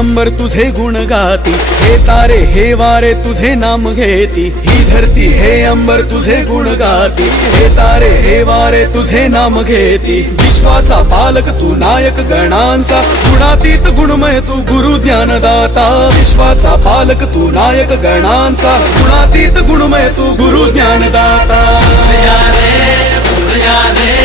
अंबर तुझे गुण गाती, हे तारे हे वारे तुझे नाम घेती, ही धरती हे अंबर तुझे गुण गाती, हे तारे हे वारे तुझे नाम घेती। विश्वाचा पालक तू नायक गणांचा, गुणातीत गुणमय तू गुरु ज्ञानदाता। विश्वाचा पालक तू नायक गणांचा, गुणातीत गुणमय तू गुरु ज्ञानदाता। फुल या रे